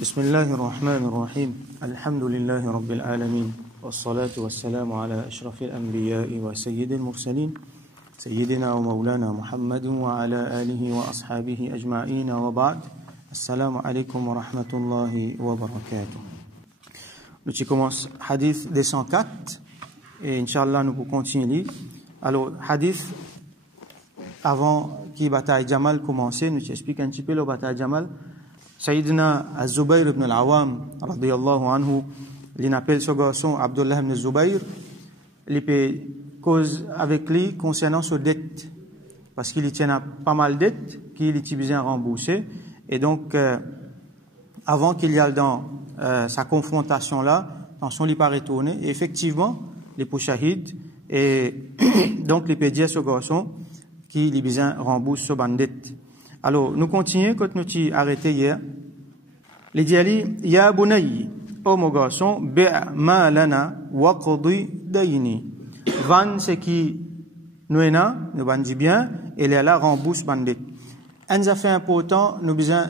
بسم الله الرحمن الرحيم الحمد لله رب العالمين والصلاة والسلام على أشرف الأنبياء وسيد المرسلين سيدنا ومولانا محمد وعلى آله وأصحابه أجمعين وبعد السلام عليكم ورحمة الله وبركاته. Nous commençons hadith 204 et Inch'Allah nous pouvons continuer. Alors hadith avant que la bataille Jamal commence, nous expliquons un petit peu la bataille Jamal. Sayyidina Az-Zubayr ibn al-Awam radiyallahu anhu, il appelle ce garçon Abdullah ibn Zubayr, il peut cause avec lui concernant ses dettes parce qu'il tient pas mal de dettes qu'il est besoin rembourser et donc avant qu'il y aille dans sa confrontation là, dans son lit pas retourné et effectivement les pour shahid et donc il peut dire ce garçon qu'il a besoin rembourser ce bandit. Alors, nous continuons quand nous t'y arrêté hier. Les diali, ya bunayyi, ô mon garçon, bi' ma lana wa qadi dayni. Van ce qui nous est là, nous van dit bien, et là rembourse bandit. Un affaire important, nous besoin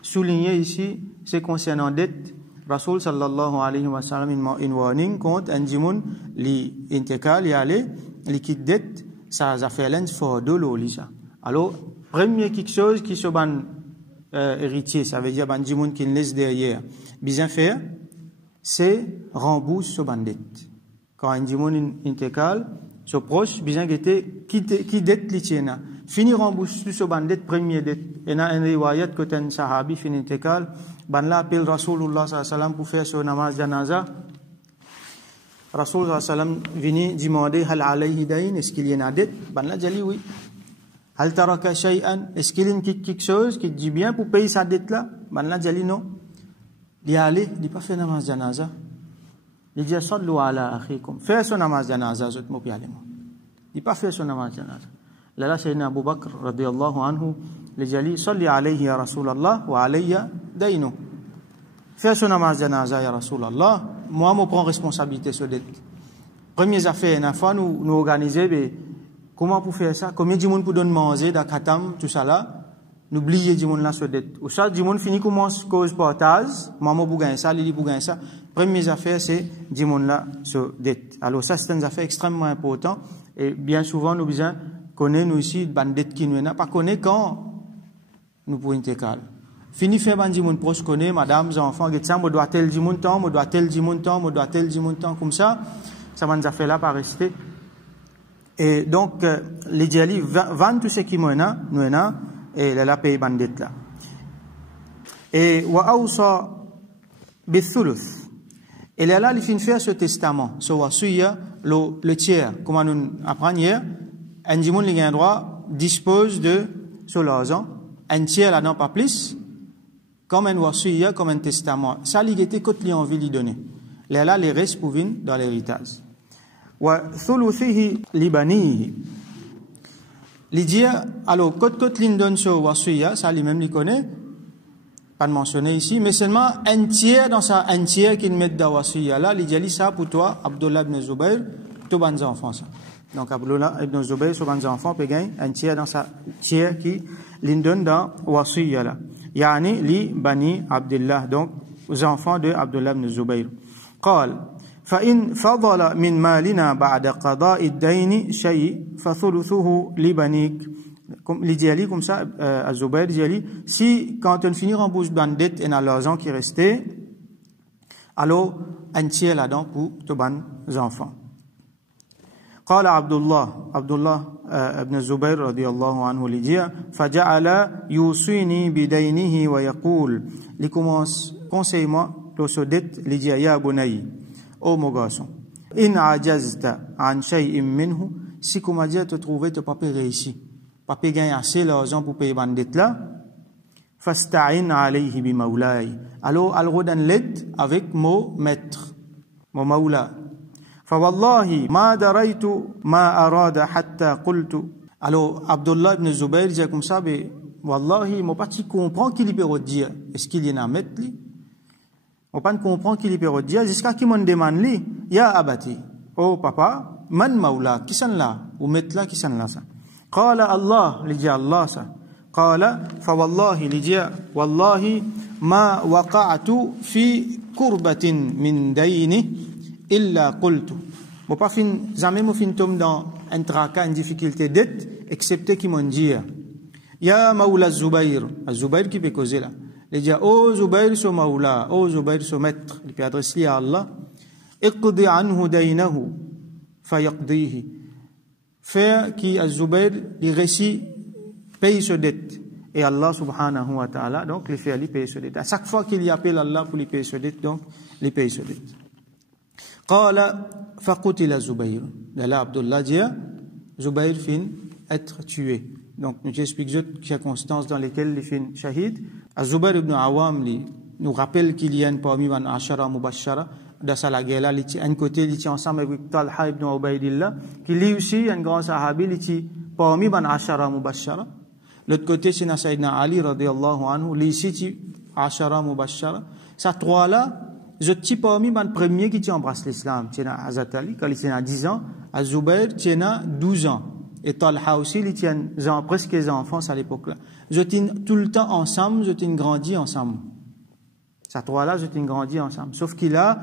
souligner ici, c'est concernant dette. Rasul sallallahu alayhi wa sallam in warning contre un dimoun li intekal y aller, li quitte dette, ça a fait l'un for de l'eau lisa. Alors, premier quelque chose qui se ban héritier, ça veut dire ban dimoun qui laisse derrière. Bien faire, c'est rembourse ce bandit. Quand un dimoun intekal, ce proche, bien guetter qui dette li tiena. Fini rembourse ce bandit premier dette. Et na un riwayat que un sahabi fini intekal, ban la appelle Rasulullah sallallahu alayhi wa sallam pour faire son namaz janaza. Rasulullah sallallahu alayhi wa sallam vini demander hal alayhi dayn, est-ce qu'il y a une dette? Ban la jali oui. Hal taraka shay'an, est-ce qu'il y a quelque chose qui dit bien pour payer sa dette là? Ben là, dit non. Il y a allé, il n'a pas fait namaz janaza. Il dit sallu ala akhikum. Fais son namaz janaza, zot mo piale mo. Il n'a pas fait son namaz janaza. Là, Sayyidina Abu Bakr radiyallahu anhu, il dit salli alayhi ya Rasulallah wa alayya daynu. Fais son namaz janaza ya Rasulallah. Moi, je prends responsabilité sur dette. Première affaire, une fois nous organiser, comment pour faire ça? Combien de gens pour donner manger, d'akatam, tout ça là? N'oubliez de gens là sur dette. Ou ça, des gens finit commence cause portage, maman pour gagner ça, Lili pour gagner ça. Première affaire, c'est des gens là sur dette. Alors ça, c'est une affaire extrêmement importante. Et bien souvent, nous besoin connaître nous ici, ban dette qui nous n'a pas connaît quand nous pouvons être calme. Fini faire ban des gens proche connaît, madame, enfants, et ça, me doit tel du montant, me doit tel du montant, me doit tel du montant, comme ça van affaire là pas rester. Et donc, les dialis vendent tout ce qui nous est et la paye bandit là. Et wa awsa bithuluth. Et là, il finit faire ce testament, ce wasiya, le tiers. Comme nous apprenons hier, un dimoun qui a un droit dispose de ce l'argent, un tiers là non pas plus, comme un wasiya, comme un testament. Ça, il était côté lui envie de lui donner. Là, les restes pour venir dans l'héritage. Wa thuluthihi libanihi. L'idée, alors, quand l'indon ce wasiya, ça lui-même lui connaît, pas de mentionner ici, mais seulement un tiers dans ça, un tiers qu'il met dans wasiya là, l'idée dit ça pour toi, Abdullah ibn Zubayr, tous les enfants ça. Donc, Abdullah ibn Zubayr, tous les enfants, peut gagner un tiers dans sa tiers qui l'indon dans wasiya là. Yani, li bani Abdullah, donc, aux enfants de Abdullah ibn Zubayr. قال فإن فضل من مالنا بعد قضاء الدين شيء فثلثه لبنيك l'idéal comme ça Az-Zubayr dit si quand on finit en bouche de dette et dans l'argent qui restait alors un tiers là-dedans pour tous les enfants. قال عبد الله ابن الزبير رضي الله عنه لديه فجعل يوصيني بدينه ويقول لكمس conseille-moi sur dette li dit ya bunayyi ô mon garçon in ajazta an shay'in minhu si comment dire te trouver te pas réussi pas gagner assez l'argent pour payer ban dette là fasta'in alayhi bi mawlai alors alrodan l'aide avec mon maître mon maula fa wallahi ma daraitu ma arada hatta qultu alors Abdullah ibn Zubayr dit comme ça mais wallahi mon pas comprend qu'il peut dire est-ce qu'il y en a mettre lui on pas comprend qu'il peut dire jusqu'à qui m'on demande lui ya abati oh papa man maula qui sont là ou mettre là qui sont là ça qala Allah li dit Allah ça قال فوالله لجاء والله ما وقعت في كربة من دينه إلا قلت. Bon, pas fin, jamais mon fin tombe dans un tracas, une difficulté dette, excepté qui m'ont dit, Ya Maoula Zubair, Zubair qui peut causer là. Il dit, oh Zubair so Maoula, oh Zubair so maître, il peut adresser à Allah, Iqdi anhu daynahu, fayaqdihi. Faire qui à Zubair, il récit, paye ce dette. Et Allah subhanahu wa ta'ala, donc, il fait lui payer ce dette. À chaque fois qu'il y appelle Allah pour lui payer ce dette, donc, il paye ce dette. Qala faqutila Zubair. Là, Abdullah dit, Zubair fin être tué. Donc, nous expliquons d'autres circonstances dans lesquelles il fin shahid. Zubair ibn Awam nous rappelle qu'il y a une parmi man ashara mubashara. Dans sa guerre là, un côté, il était ensemble avec Talha ibn Ubaydillah, qui lui aussi, un grand sahabi, il était parmi man ashara mubashara. L'autre côté, c'est Sayyidina Ali radiyallahu anhu, lui aussi, il était ashara mubashara. Ces trois-là, je suis parmi les premiers qui embrassent l'islam. Tu as Hazrat Ali, quand il a 10 ans, Zubair, tu as 12 ans. Et Talha aussi, il tient presque des enfants à l'époque-là. Je tiens tout le temps ensemble, je tiens grandi ensemble. Ces trois-là, je tiens grandi ensemble. Sauf qu'il a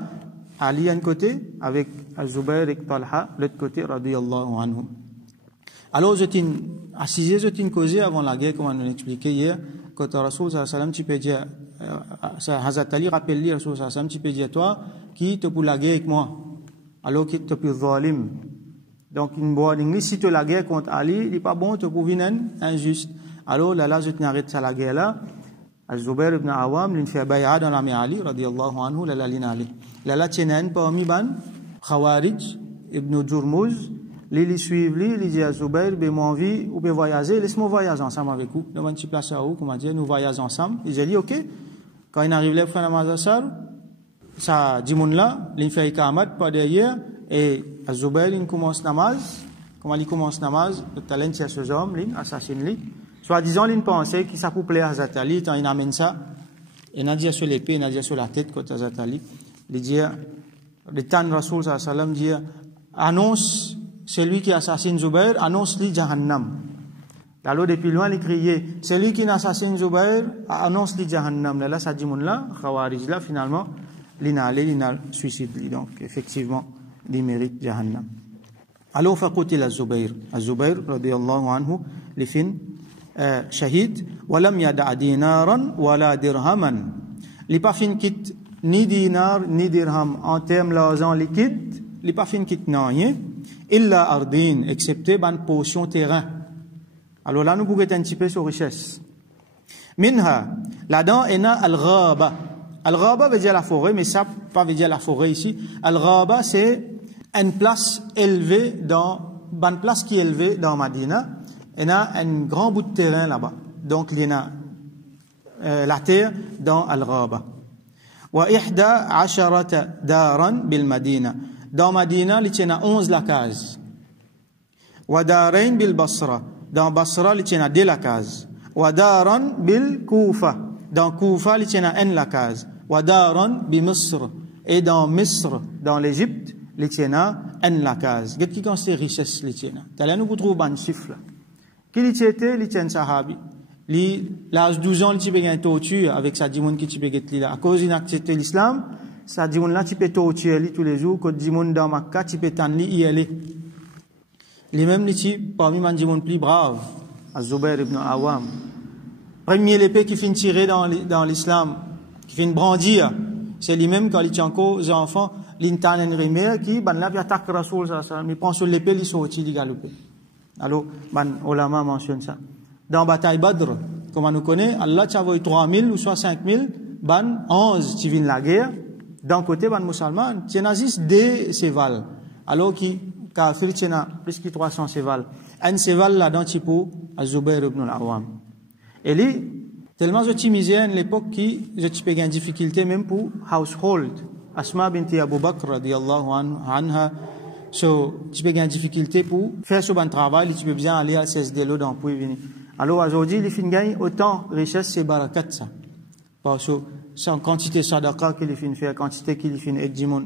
Ali un côté, avec Zubair et Talha, l'autre côté, radiyallahu anhu. Alors, je tiens assisé, je tiens causé avant la guerre, comme on l'a expliqué hier, quand Rasul sallallahu alayhi wa sallam, tu peux dire, Hazrat Ali rappelle-lui, Rasul sallallahu alayhi wa sallam, tu peux dire, toi, qui te pour la guerre avec moi? Alors, qui te pour zalim? Donc, une bonne English, si tu la guerre contre Ali, il n'est pas bon, tu peux venir injuste. Alors, là, je t'arrête à la guerre là. Zubair ibn Awam, il fait bay'a dans l'armée Ali, radiyallahu anhu, là, l'inali. Là, tienen parmi ban, Khawarij, ibn Jurmuz, les suivent, ils disent à Zubair, ben, mon envie, ou ben, voyager, laisse-moi voyager ensemble avec vous. Nous, on se place à où, comment dire, nous voyageons ensemble. Ils ont dit, ok. Quand il arrive là, frère Namazasar, ça, dit mon là, il fait ikamat, pas derrière, et Zubair, il commence namaz. Comment il commence namaz? Le talent, c'est ce homme, il assassine lui. Soit disant, il pensait que ça pouvait plaire à Hazrat Ali, quand il amène ça, il a dit sur l'épée, il a dit sur la tête, quand Hazrat Ali, il dit, le temps de Rasul sallallahu alayhi wa sallam dit, annonce, celui qui assassine Zubair, annonce-lui Jahannam. Alors, depuis loin, il criait, celui qui assassine Zubair, annonce-lui Jahannam. Là, ça dit, mon là, Khawarij là, finalement, il a suicide. Donc, effectivement, il mérite Jahannam. Alors, faqutila Zubair. Zubair, radiyallahu anhu, les fins, shahid, walam yada dinaran, wala dirhaman. Les pas fin quitte ni dinar, ni dirham, en termes l'argent liquide, les pas fin quitte non, rien. Illa ardin, excepté ban portion terrain. Alors là, nous pouvons être un petit peu sur richesse. Minha, là-dedans, il y a al-ghaba. Al-ghaba veut dire la forêt, mais ça pas veut dire la forêt ici. Al-ghaba, c'est une place élevée une place qui est élevée dans Madina. Il y a un grand bout de terrain là-bas. Donc, il y a la terre dans al-ghaba. Wa ihda asharata daran bil Madina. Dans Madina, il y a 11 lacages. Wa darain bil Basra. Dans Basra, il y a 2 lacages. Wa daran bil Kufa. Dans Kufa, il y a 1 lacage. Wa daran bi Misr. Et dans Misr, dans l'Égypte, il y a 1 lacage. Qu'est-ce qui considère richesse, il y a? Là, nous trouvons un chiffre. Qui il était? Il y a un sahabi. L'âge de 12 ans, il y a un torture avec sa dimoun qui est là. À cause d'une activité de l'islam, sa dimoun là, il peut torturer tous les jours. Quand dimoun dans Makkah, il peut t'en y aller. Les mêmes, parmi les dimoun plus braves, Az-Zubair ibn Awam. Premier l'épée qui finit tirer dans l'islam, qui finit brandir, c'est lui-même quand il tient encore aux enfants, l'intan en rimer, qui, là, il attaque Rasoul, il prend sur l'épée, il sort, il galope. Alors, Olama mentionne ça. Dans la bataille Badr, comme on nous connaît, Allah t'a envoyé 3000 ou soit 5000, 11 qui viennent la guerre. D'un côté, musulman, tu as juste 2 sévales. Alors qu'il kafir, tu as plus que 300 sévales. Un séval là-dedans, tu peux, Az-Zubair ibn al-Awam. Et lui, tellement je suis misé à l'époque qui, je suis une difficulté même pour household. Asma binti Abu Bakr, radiyallahu anha, tu peux une difficulté pour faire ce bon travail, tu peux bien aller à 16 délos dans pour y venir. Alors aujourd'hui, les fins gagnent autant richesse, c'est barakat ça. Parce que c'est en quantité sadaqa qu'il fin fait, quantité qu'il fin aide du monde.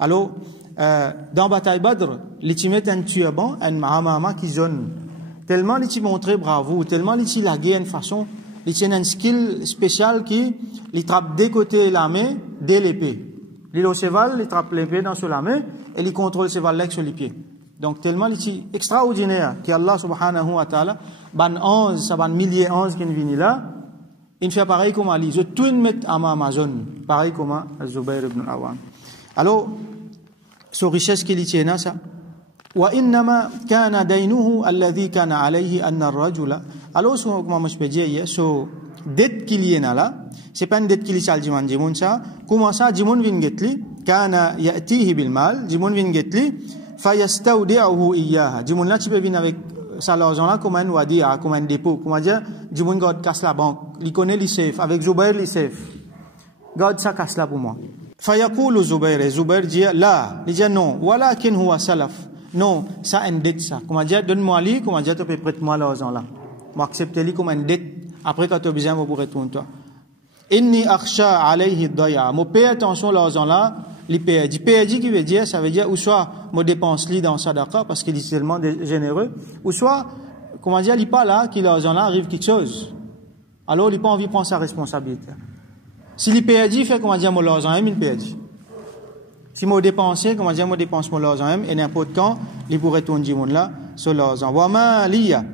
Alors, dans la bataille Badr, les timets un turban, un mahamama qui zone. tellement il montré bravo, tellement il a gagné une façon, il a un skill spécial qui il trappe des côtés la main, dès l'épée. Il au cheval, il trappe l'épée dans sur la main et il contrôle le cheval là sur les pieds. Donc tellement il est extraordinaire qu'Allah subhanahu wa ta'ala ban 11, ça ban milliers 11 qui viennent là, il fait pareil comme Ali. Je tout met à Amazon, pareil comme Zubair ibn al-Awwam. Alors, ce richesse qu'il tient là, ça. وإنما كان دينه الذي كان عليه أن الرجل. Alors, ce comment je peux dire, ce dette qu'il y a là, c'est pas une dette qu'il y a al jimun ça. Comment ça, jimun vient getli, كان يأتيه بالمال, jimun vient getli, فيستودعه إياها. Jimun là, tu peux venir avec ça l'argent là comme un wadia, comme un dépôt. Comment dire, jimun God casse la banque, il connaît les safe, avec Zubair les safe. God ça casse là pour moi. فيقول زبير, Zubair dit là, il dit non, ولكن هو سلف. Non, ça une dette ça. Comment dire, donne-moi lui, comment dire, tu peux prêter-moi l'argent là. Moi accepter lui comme une dette. Après quand tu as besoin, moi pour retourner toi. Inni akhsha alayhi ad-daya. Moi paye attention l'argent là, li paye. Dit paye qui veut dire, ça veut dire ou soit moi dépense lui dans sadaqa parce qu'il est tellement généreux, ou soit comment dire, il pas là qu'il l'argent là arrive quelque chose. Alors il pas envie de prendre sa responsabilité. Si li paye dit fait comment dire moi l'argent il paye dit. Si moi dépenser, comment dire, moi dépense mon l'argent même, et n'importe quand, il pourrait tourner du monde là, sur l'argent. Wa ma liya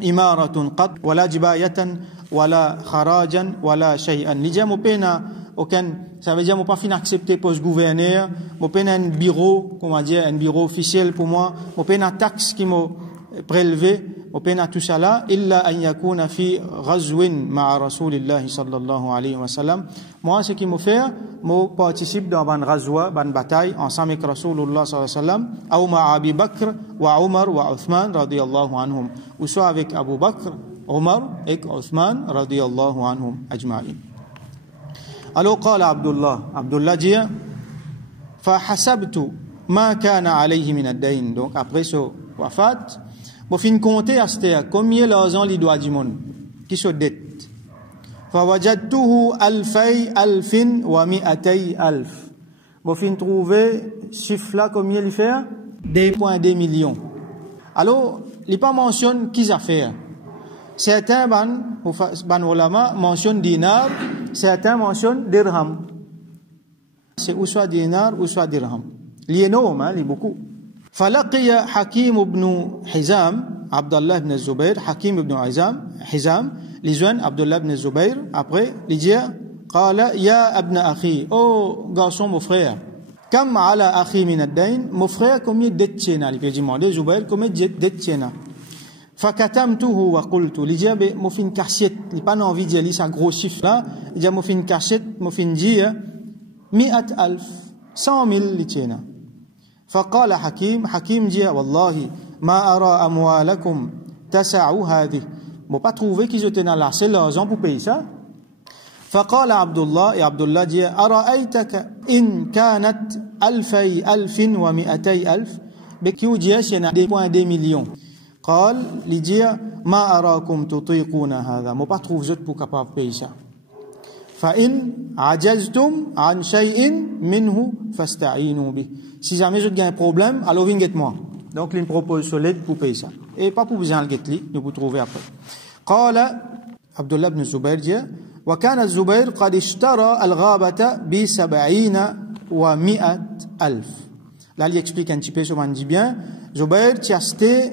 imaratun qat, wala jibayatan, wala kharajan, wala shay'an. L'idée, moi pena, aucun, ça veut dire, moi pas fin accepter poste gouverneur, moi pena un bureau, comment dire, un bureau officiel pour moi, moi pena taxe qui m'a prélevé, moi pena tout ça là, illa an yakuna fi ghazwin ma'a rasulillahi sallallahu alayhi wa sallam. Moi, ce qui m'a fait, moi participe dans une razwa, une bataille ensemble avec Rasulullah sallallahu alayhi wa sallam, ou ma Abi Bakr, wa Umar, wa Uthman, radiyallahu anhum. Ou soit avec Abu Bakr, Umar, et Uthman, radiyallahu anhum, ajma'in. Alors, قال Abdullah dit, فحسبت ما كان عليه من الدين. Donc, après ce wafat, bon, fin compter à cette combien l'argent il doit du monde, qui se dette. فوجدته 2000 و200 ألف. Bon, fin trouver chiffre là combien il fait 2,2 millions. Alors, il pas mentionne qui a fait. Certains ban ulama mentionnent dinar, certains mentionnent dirham. C'est ou soit dinar ou soit dirham. Il est énorme, hein, il est beaucoup. فلقي حكيم بن حزام عبد الله بن الزبير. حكيم بن حزام لجوان عبد الله بن الزبير. Après il dit قال يا ابن أخي, oh garçon mon frère, كم على أخي من الدين, mon frère combien de dettes tient? Il peut demander Zubair combien de dettes tient. فكتمته وقلت, il dit moi fin cachette, il pas envie de dire ça gros chiffre là, il dit moi fin cachette, moi fin dire 100,000 100,000 il tient. فقال حكيم dit والله ما أرى أموالكم تسع هذه. Bon pas trouver qu'ils étaient dans la c'est l'argent pour payer ça. فقال عبد الله, et Abdullah dit أرأيتك إن كانت 200 ألف بكيو dit c'est 2,2 millions. قال il dit ما أراكم تطيقون هذا. Bon pas trouver vous pour capable payer ça. فإن عجزتم عن شيء منه فاستعينوا به. Si jamais je gagne un problème, alors viens guette-moi. Donc, il me propose solide pour payer ça. Et pas pour besoin de guette-li, nous vous trouver après. قال Abdullah ibn Zubair dit, وكان الزبير قد اشترى الغابة ب70 و100 ألف. Là, il explique un petit peu ce qu'on dit bien. Zubair a acheté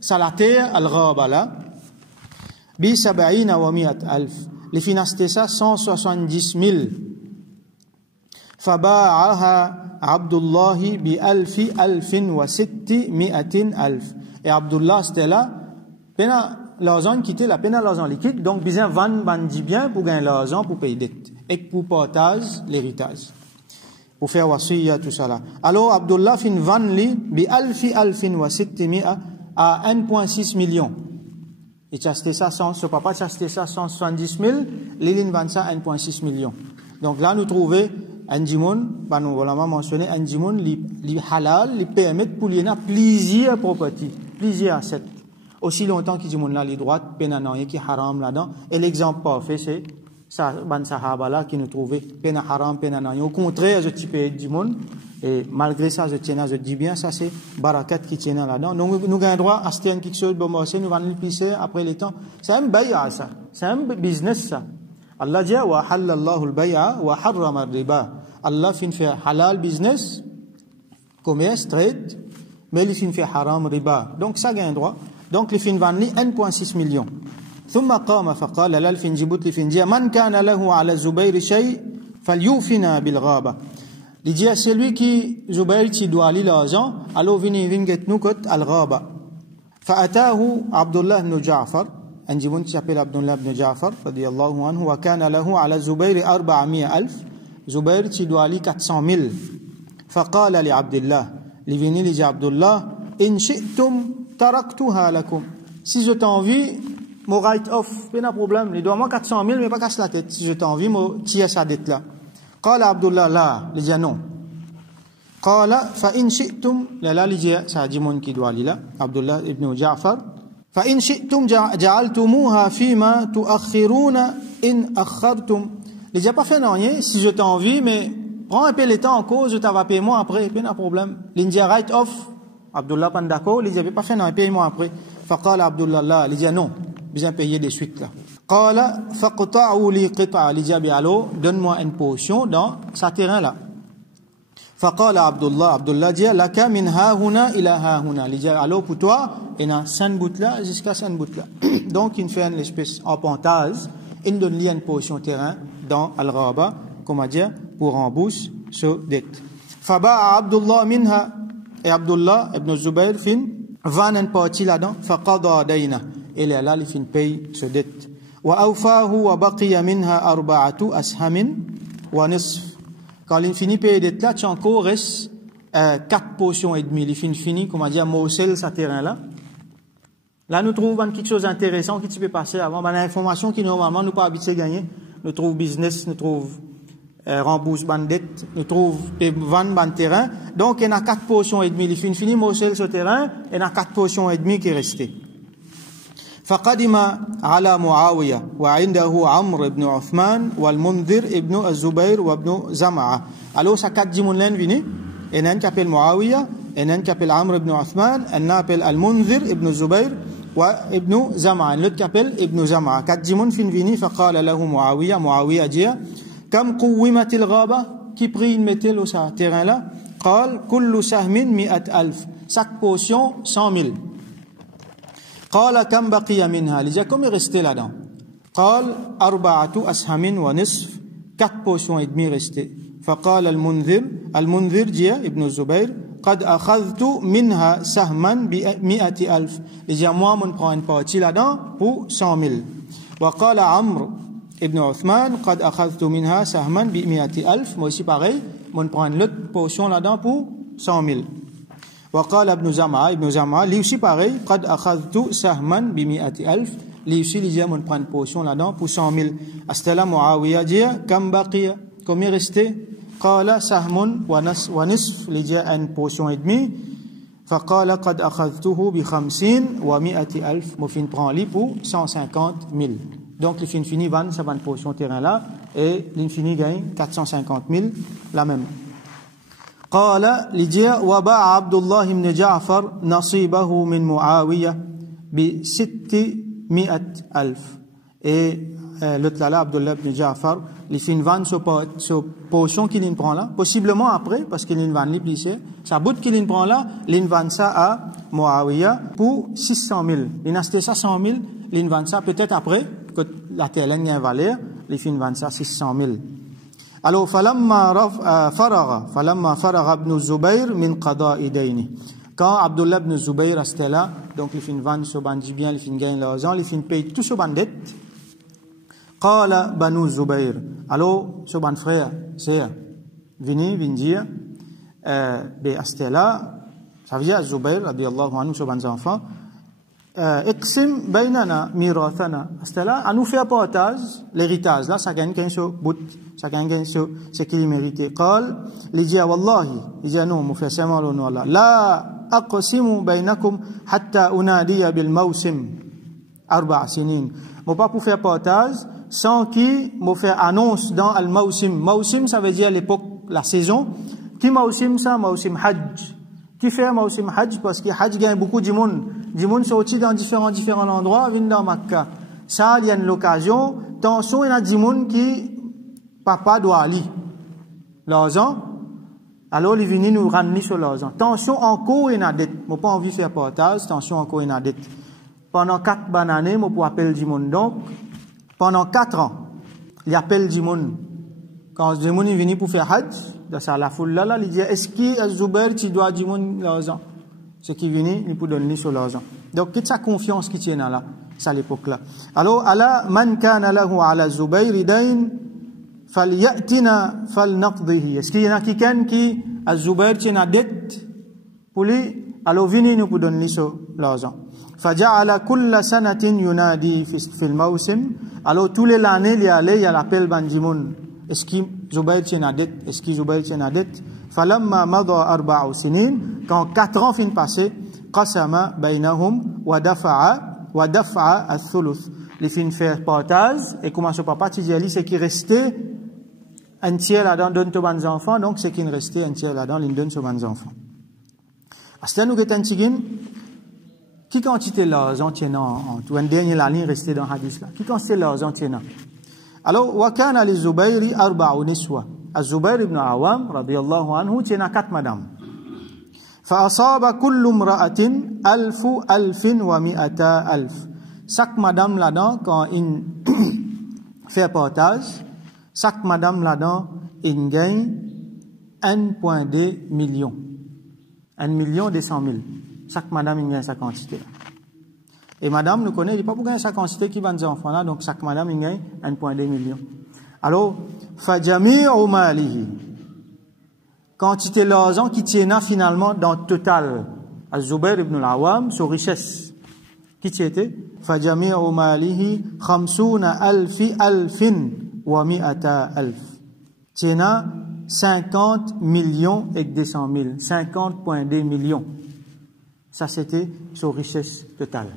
sa la terre al-Ghaba là, ب70 و100 ألف. Les financé ça 170,000. فباعها عبد الله ب1600 ألف. Et Abdullah c'était là, pena l'argent quitté la pena l'argent liquide, donc besoin vendre bandi bien pour gagner l'argent pour payer dette et pour partage l'héritage. Pour faire wasiya tout ça là. Alors Abdullah fin vendre li ب1600 à 1,6 million. Il a acheté ça son papa a acheté ça 170,000, Lilin vend ça 1,6 million. Donc là nous trouvons un djimoun, nous avons mentionné un djimoun li halal, li permet pour lui na plaisir property, plaisir asset. Aussi longtemps que djimoun là li droite, pena nan qui haram là-dedans. Et l'exemple parfait c'est ça ban sahaba là qui nous trouvait pena haram, pena nan. Au contraire, je type djimoun Et malgré ça, je dis bien, ça c'est barakat qui tient là-dedans. Donc, nous avons droit à ce qu'il y a quelque chose, nous allons le pisser après les temps. C'est un bay'a, ça. C'est un business, ça. Allah dit, wa halallahu al-bay'a wa harrama al-riba. Allah fait halal business, commerce, trade, mais il fait haram riba. Donc, ça gagne droit. Donc, il fait vendre 1,6 million. ثم قام فقال لا الفين جبوت الفين جاء من كان له على الزبير شيء فليوفنا بالغابة. Il dit à celui qui Zubair qui doit aller l'argent, alors vini get nous kot al-ghaba. فأتاه عبد الله بن جعفر، un jibun qui s'appelle Abdullah ibn Ja'far رضي الله عنه، وكان له على الزبير 400,000. Zubair qui doit aller 400,000. فقال لعبد الله، il vini il dit Abdullah، إن شئتم تركتها لكم. Si je t'envie, mon write-off, pas de problème. Il doit moi 400,000, mais pas casse la tête. Si je t'envie, moi tiens sa dette là. قال عبد الله لا، il dit non. قال فإن شئتم، là il dit ça dit mon qui doit aller là. Abdullah ibn Ja'far. فإن شئتم جعلتموها فيما تؤخرون إن أخرتم. Il dit pas fait rien. Si je t'envie, mais prends un peu le temps en cause, je t'avais payé moi après, pas de problème. Il dit write-off. Abdullah pas d'accord. Il dit pas fait un paiement après. فقال عبد الله لا، il dit non. Bien payé de suite là. قال فقطعوا لي قطعة، il dit alors donne-moi une portion dans ce terrain là. فقال عبد الله dit لك من ها هنا إلى ها هنا، il dit alors pour toi il y a 5 bouts là jusqu'à 5 bouts là. Donc il fait une espèce d'appontage, il donne lui une portion terrain dans al-Ghaba, comment dire, pour rembourser ce dette. فباع عبد الله منها، et Abdullah ibn Zubayr fin vend une partie là-dedans. فقضى دينه، et là il fin paye ce dette. وأوفاه وبقي منها 4 أسهم ونصف. Quand il finit payer dette là, tu encore reste 4 portions et demie. Il finit, comment dire, morceler ce terrain là. Là nous trouvons quelque chose d'intéressant qui peut passer avant. L'information qui normalement nous pas habitué gagner. Nous trouvons business, nous trouvons remboursement de dette, nous trouvons vendre de terrain. Donc il y a 4 portions et demie. Il finit morceler ce terrain, il y a 4 portions et demie qui restent. فقدم على معاوية وعنده عمرو بن عثمان والمنذر ابن الزبير وابن زمعة. Alors ça 4 jimoun vini, et un qui appelle Muawiya, et un qui appelle Amr ibn Uthman, un qui appelle Al-Munzir ibn Zubayr wa ibn Zama'a, l'autre qui appelle ibn Zama'a. 4 jimoun fin vini, فقال له Muawiya dit كم قومت الغابة، qui prit une métal au terrain là. قال كل سهم 100,000، chaque portion 100,000. قال كم بقي منها، il dit comme il restait là-dedans. قال 4 أسهم ونصف، 4 portions et demie restées. فقال المنذر dit ابن الزبير قد أخذت منها سهما ب100,000، il dit moi on prend une partie là-dedans pour 100,000. وقال عمرو ابن عثمان قد أخذت منها سهما ب100,000، moi aussi pareil, on prend une autre portion là-dedans pour 100,000. وقال ابن زمعة lui aussi pareil قد أخذت سهما ب100,000، lui aussi il dit on prend une portion là-dedans pour 100,000. أستلم معاوية dit كم بقي، combien restait؟ قال سهم ونصف، il dit une portion et demie. فقال قد أخذته ب50 و100,000، moi fin prend lui pour 150,000. Donc il finit vendre sa bonne portion terrain là et l'infini gagne 450,000 la même. قال لجاء وباع عبد الله بن جعفر نصيبه من معاوية ب600,000. Et l'autre là, Abdullah ibn Ja'far, il finit vendre ce portion qu'il prend là, possiblement après, parce qu'il vend les plissés, sa bout qu'il prend là, il vend ça à Muawiya pour 600,000. Il a acheté ça 100,000, il vend ça peut-être après, que la terre a une valeur, il finit vendre ça 600,000. Alors, فلما فرغ ابن الزبير من قضاء دينه. Quand Abdullah ibn Zubayr restait là, donc il finit vendre ce bandit bien, il finit gagner l'argent, il finit payer tout ce bandit. قال بنو الزبير. Alors, ce bandit frère, c'est venu dire, restait là, ça veut dire Zubayr, radiyallahu anhu, ce bandit enfant, اقسم بيننا ميراثنا. C'est là, à nous faire partage l'héritage là, ça gagne ce bout, ça gagne ce qu'il méritait. قال il dit والله, il dit non, mon frère, c'est moi le nom là, لا أقسم بينكم حتى أنادي بالموسم 4 سنين. Moi pas pour faire partage sans qui me faire annonce dans al-mawsim. Mawsim ça veut dire l'époque, la saison, Qui mausim ça? Mausim Hajj. Qui fait mausim Hajj? Parce que Hajj gagne beaucoup de monde. Du monde sorti dans différents endroits, viennent dans Makkah. Ça, il y a une occasion. Attention, il y a du monde qui, papa doit aller. L'argent. Alors, il vient nous ramener sur l'argent. Attention, encore, il y a dette. Je n'ai pas envie de faire portage. Attention, encore, il y a dette. Pendant 4 années, je peux appeler du monde. Donc, pendant 4 ans, il appelle du monde. Quand du monde est venu pour faire Hajj, dans la foule là, il dit, est-ce que Zubair, tu dois du monde l'argent? Ce qui vient, il peut donner sur l'argent. Donc, quelle est sa confiance qui tient là? C'est à l'époque là. Alors, ala man kana lahu ala Zubair dayn falyatina falnaqdihi. Est-ce qu'il y en a quelqu'un qui a Zubair tient la dette pour lui? Alors, venez nous pour donner sur l'argent. Faja'ala kulla sanatin yunadi fi al-mawsim. Alors, tous les années, il y a l'appel bandimoun. Est-ce que Zubair tient la dette? Est-ce que Zubair tient la dette? Falamma madha 4 sinin, quand 4 ans finissent passer, qasama bainahum wa dafa'a al-thuluth. Les fins faire partage, et comment ce papa tu dis, c'est qu'il restait un tiers là-dedans, donne aux bons enfants, donc c'est qu'il restait un tiers là-dedans, il donne aux bons enfants. À ce nous que qui quantité l'argent tient en tout, un dernier la ligne restée dans le hadith là, qui quantité l'argent tient. Alors, wa kana li Zubayri 4 niswa. Az-Zubair ibn Awam, radiyallahu anhu, tient 4 madames. Fa asaba kullu imra'atin 1,100,000. Chaque madame là-dedans, quand il fait partage, chaque madame là-dedans, il gagne 1,2 million. 1,200,000. Chaque madame, il gagne sa quantité. Et madame, nous connaît, il n'est pas pour gagner sa quantité qui va nous enfants là, donc chaque madame, il gagne 1,2 million. Alors, fajami'u malihi. Quantité l'argent qui tient finalement dans le total. Az-Zubair ibn al-Awam, sa richesse. Qui était? Fajami'u malihi 50,000,000. Tient 50 millions et 200 000. 50,2 millions. Ça, c'était sa richesse totale.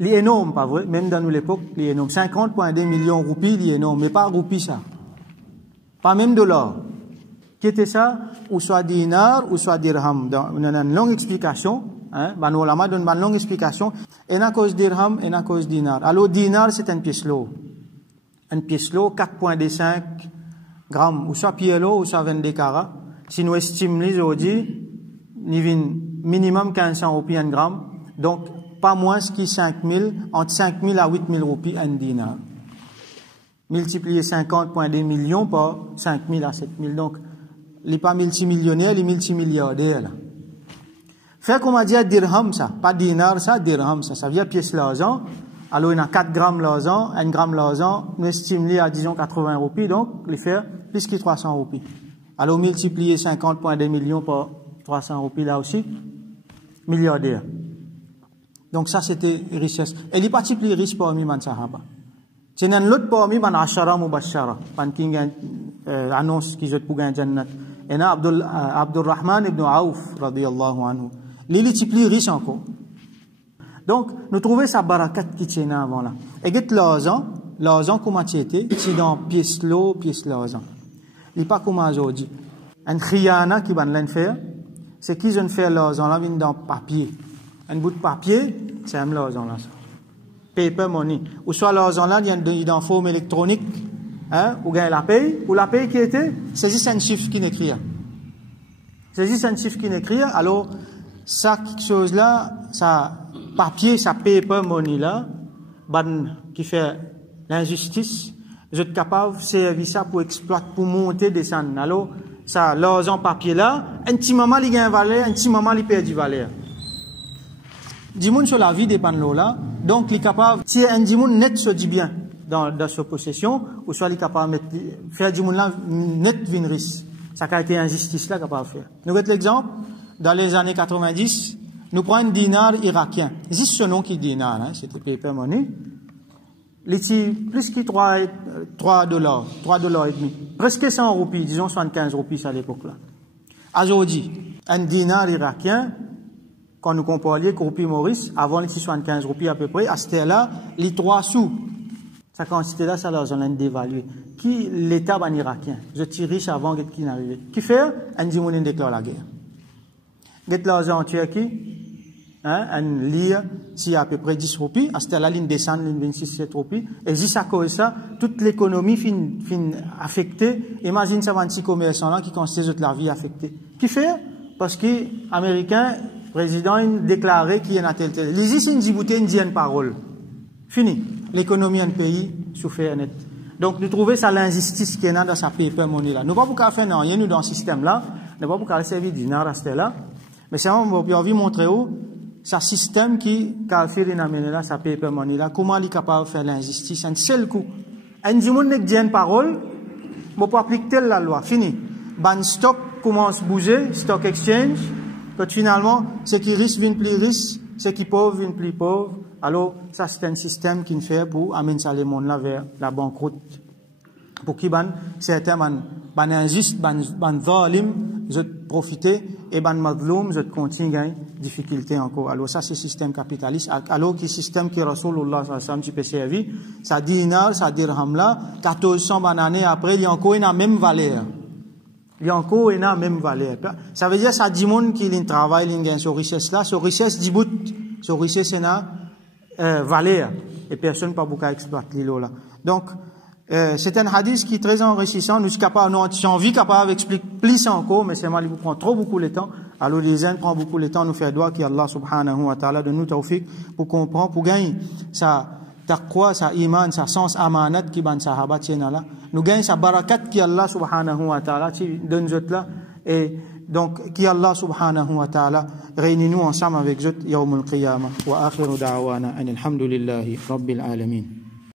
L'énorme, pas vrai? Même dans l'époque, l'énorme. 50,2 millions de roupies, l'énorme. Mais pas roupies, ça. Pas même $. Qui était ça? Ou soit dinar, ou soit dirham. On a une longue explication. Hein? Ben, ulama donne une longue explication. Et à cause dirham, et à cause dinar. Alors, dinar, c'est une pièce lourde. Une pièce lourde, 4,5 grammes. Ou soit pied lourd, ou soit 22 carats. Si nous estimons les aujourd'hui, il y a minimum 1500 roupies un gramme. Donc, pas moins que 5,000, entre 5,000 à 8,000 roupies un dinar. Multiplier 50,2 millions par 5,000 à 7,000. Donc, il n'est pas multimillionnaire, il est multimilliardaire. Là. Fait qu'on m'a dit dirham, ça. Pas dinar, ça, dirham, ça. Ça veut dire pièce l'argent. Alors, il y a 4 grammes l'argent, 1 gramme l'argent, nous estimons à, disons, 80 roupies, donc, les faire plus que 300 roupies. Alors, multiplier 50,2 millions par 300 roupies, là aussi, milliardaire. Donc ça, c'était richesse. Et les parties plus riches parmi les Sahaba. C'est un autre parmi les Ashara Mubashara. Quand il annonce qu'ils ont pour gagner Jannat. Et là, Abdurrahman ibn Auf, radiyallahu anhu. Les plus riches encore. Donc, nous trouvons sa barakat qui tient avant là. Et l'argent comment c'était? C'est dans pièce l'eau, pièce l'argent. Il n'est pas comme aujourd'hui. Un khiyana qui va l'en faire, c'est qu'ils ont fait l'argent là, vient dans papier. Un bout de papier, c'est même l'argent là. Paper money. Ou soit l'argent là, il y a une forme électronique, hein, ou bien la paye qui était, c'est juste un chiffre qui n'écrit. C'est juste un chiffre qui n'écrit. Alors, ça, quelque chose là, ça, papier, ça paper money là, qui fait l'injustice, vous êtes capable de servir ça pour exploiter, pour monter, descendre. Alors, ça, l'argent papier là, un petit moment, il gagne valeur, un petit moment, il perd du valeur. Dimoun sur la vie dépend de l'eau là, donc il est capable, si un dimoun net se dit bien dans sa possession, ou soit il est capable de faire dimoun là net vinris. Ça a été injustice là capable de faire. Nous voyons l'exemple, dans les années 90, nous prenons un dinar irakien. Juste ce nom qui est dinar, hein, c'était paper money. Il était plus que $3, $3,5. Presque 100 roupies, disons 75 roupies à l'époque là. Aujourd'hui, un dinar irakien, quand nous comparons avec roupies Maurice, avant les 75 roupies à peu près, à ce là, les 3 sous. Sa quantité là, ça leur a dévalué. Qui l'État ban irakien, je tire riche avant qui n'arrive. Qui fait? Un dimonin déclare la guerre. Get l'argent en Turquie, un lire, si à peu près 10 roupies, à la ligne descend, ligne 26 roupies, et si ça cause ça, toute l'économie fin affectée. Imagine ça 26 commerçants là qui constatent toute la vie affectée. Qui fait? Parce que l'Américain, président, il déclaré qu'il y a tel. Les ici, une dienne parole. Fini. L'économie d'un pays souffert net. Donc, nous trouvons ça l'injustice qui est dans sa paper money là. Nous pas pour faire rien, nous dans ce système là. Nous pas pour servir du dinar rester là. Mais c'est on a envie de montrer où, ce système qui, Kafir in amène là, sa paper money là, comment il est capable de faire l'injustice un seul coup. Un dimanche n'est que parole, on peut appliquer la loi. Fini. Ban stock commence à bouger, stock exchange, que finalement, ceux qui risquent viennent plus riches, ceux qui pauvres viennent plus pauvres. Alors, ça c'est un système qui fait pour amener ça le monde là vers la banqueroute. Pour qui certains ban injustes, ban zalim, je profiter et ban madloum, je continue gagner difficulté encore. Alors ça c'est système capitaliste. Alors que système qui Rasulullah sallallahu alayhi wa sallam tu peux servir, ça dinar, ça dirham là, 1400 années après, il y a encore une même valeur. Il y a encore une même valeur. Ça veut dire ça dit monde qui travaille, il gagne sur richesse là, sur richesse dit bout, sur richesse c'est na valeur et personne pas beaucoup exploiter l'îlot là. Donc c'est un hadith qui est très enrichissant. Nous sommes capables, nous avons envie capable d'expliquer plus encore, mais c'est mal, il prend trop beaucoup de temps. Alors les uns prennent beaucoup de temps, nous faire droit qu'Allah subhanahu wa ta'ala de nous tawfiq pour comprendre, pour gagner sa taqwa, sa iman, sa sens amanat qui ban sahaba tiena là. Nous gagnons sa barakat qui Allah subhanahu wa ta'ala qui donne zot là et donc qui Allah subhanahu wa ta'ala réunit nous ensemble avec zot yawmul qiyamah wa akhiru da'wana alhamdulillahi rabbil alamin.